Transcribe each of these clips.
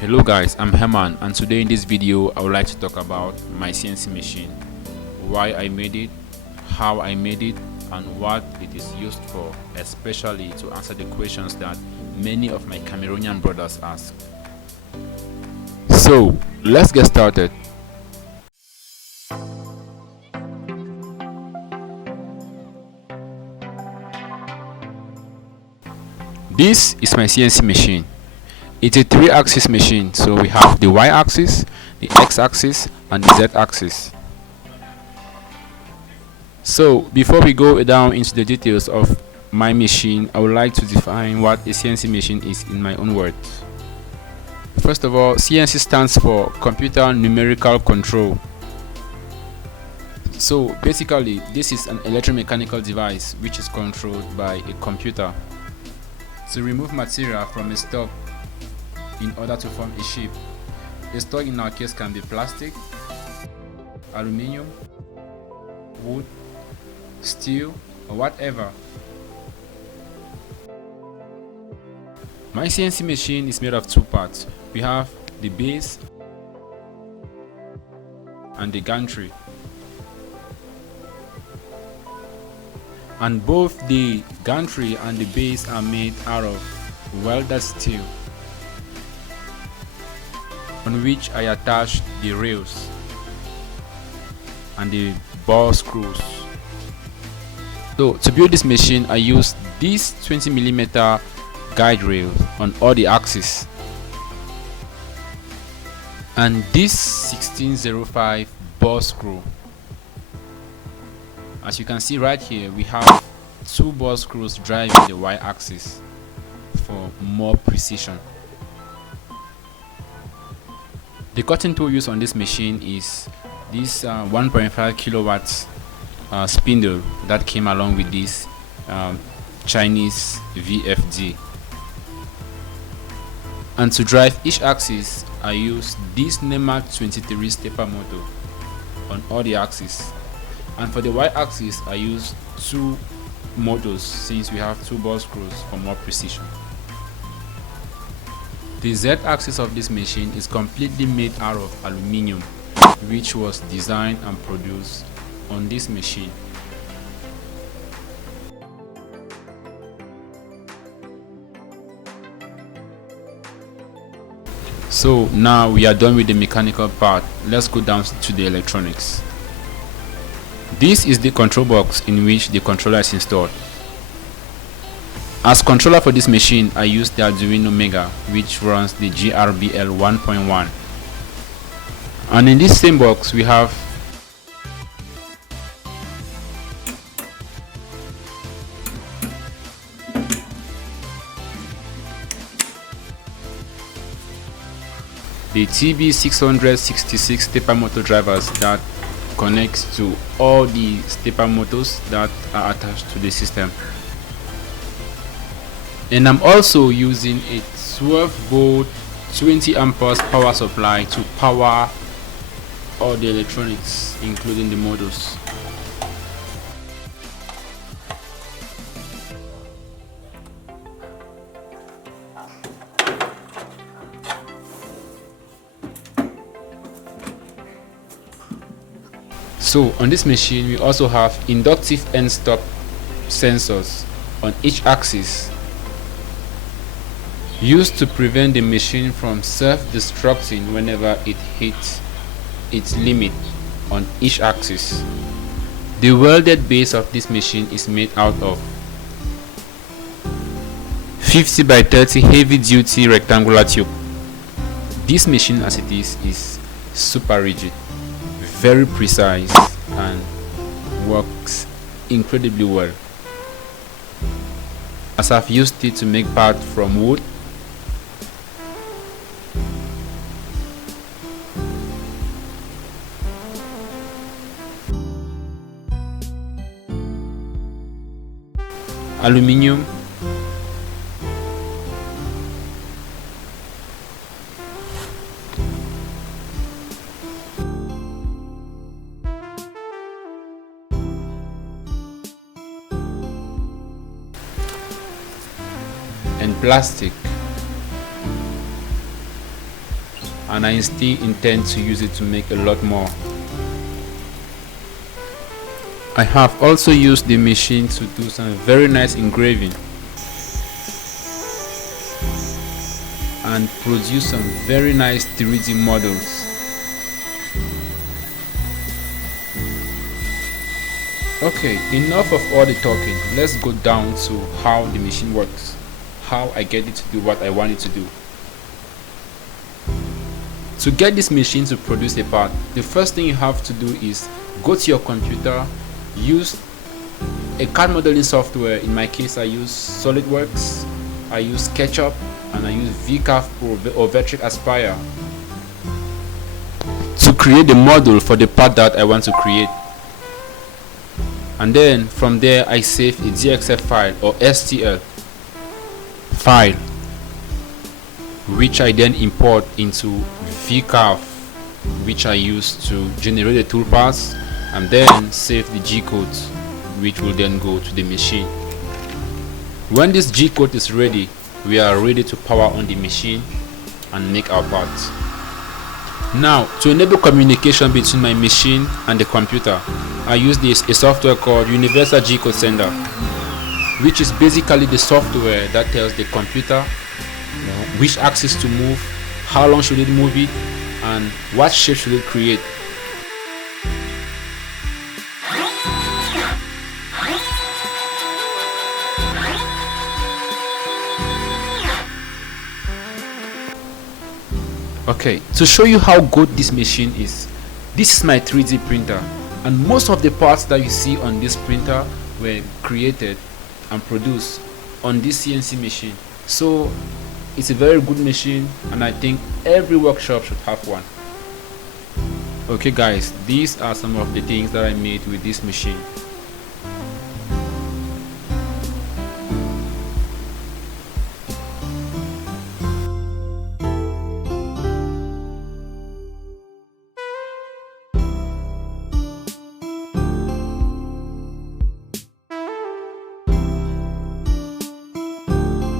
Hello guys, I'm Herman, and today in this video I would like to talk about my CNC machine, why I made it, how I made it, and what it is used for, especially to answer the questions that many of my Cameroonian brothers ask. So let's get started. This is my CNC machine. It's a 3-axis machine, so we have the y-axis, the x-axis, and the z-axis. So before we go down into the details of my machine, I would like to define what a CNC machine is in my own words. First of all, CNC stands for Computer Numerical Control. So basically, this is an electromechanical device which is controlled by a computer to remove material from a stock in order to form a shape. A stock in our case can be plastic, aluminium, wood, steel, or whatever. My CNC machine is made of 2 parts. We have the base and the gantry, and both the gantry and the base are made out of welded steel, on which I attached the rails and the ball screws. So to build this machine, I used this 20mm guide rail on all the axes and this 1605 ball screw. As you can see right here, we have 2 ball screws driving the y-axis for more precision. The cutting tool used on this machine is this 1.5 kilowatts spindle that came along with this Chinese VFD. And to drive each axis, I use this nema 23 stepper motor on all the axes. And for the y-axis, I use 2 motors since we have 2 ball screws for more precision. The z-axis of this machine is completely made out of aluminium, which was designed and produced on this machine. So now we are done with the mechanical part. Let's go down to the electronics. This is the control box in which the controller is installed. As controller for this machine, I use the Arduino Mega, which runs the GRBL 1.1. And in this same box, we have the TB666 stepper motor drivers that connects to all the stepper motors that are attached to the system. And I'm also using a 12 volt 20 amperes power supply to power all the electronics, including the motors. So on this machine, we also have inductive end stop sensors on each axis, used to prevent the machine from self-destructing whenever it hits its limit on each axis. The welded base of this machine is made out of 50 by 30 heavy-duty rectangular tube. This machine as it is super rigid, very precise, and works incredibly well, as I've used it to make parts from wood, aluminium, and plastic. and I still intend to use it to make a lot more. I have also used the machine to do some very nice engraving and produce some very nice 3D models. Okay, enough of all the talking. Let's go down to how the machine works, how I get it to do what I want it to do. To get this machine to produce a part, the first thing you have to do is go to your computer, use a CAD modeling software. In my case, I use SolidWorks, I use SketchUp, and I use VCAF or Vectric Aspire to create the model for the part that I want to create. And then from there I save a DXF file or STL file, which I then import into VCAF, which I use to generate the toolpaths, and then save the G codes, which will then go to the machine. When this G code is ready, we are ready to power on the machine and make our parts. Now, to enable communication between my machine and the computer, I use a software called Universal G Code Sender, which is basically the software that tells the computer which axis to move, how long should it move it, and what shape should it create. Okay, to show you how good this machine is, this is my 3D printer, and most of the parts that you see on this printer were created and produced on this CNC machine. So it's a very good machine, and I think every workshop should have one. Okay guys, these are some of the things that I made with this machine.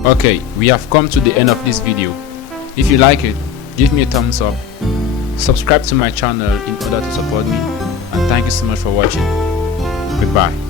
Okay, we have come to the end of this video. If you like it, give me a thumbs up, subscribe to my channel in order to support me, and thank you so much for watching. Goodbye.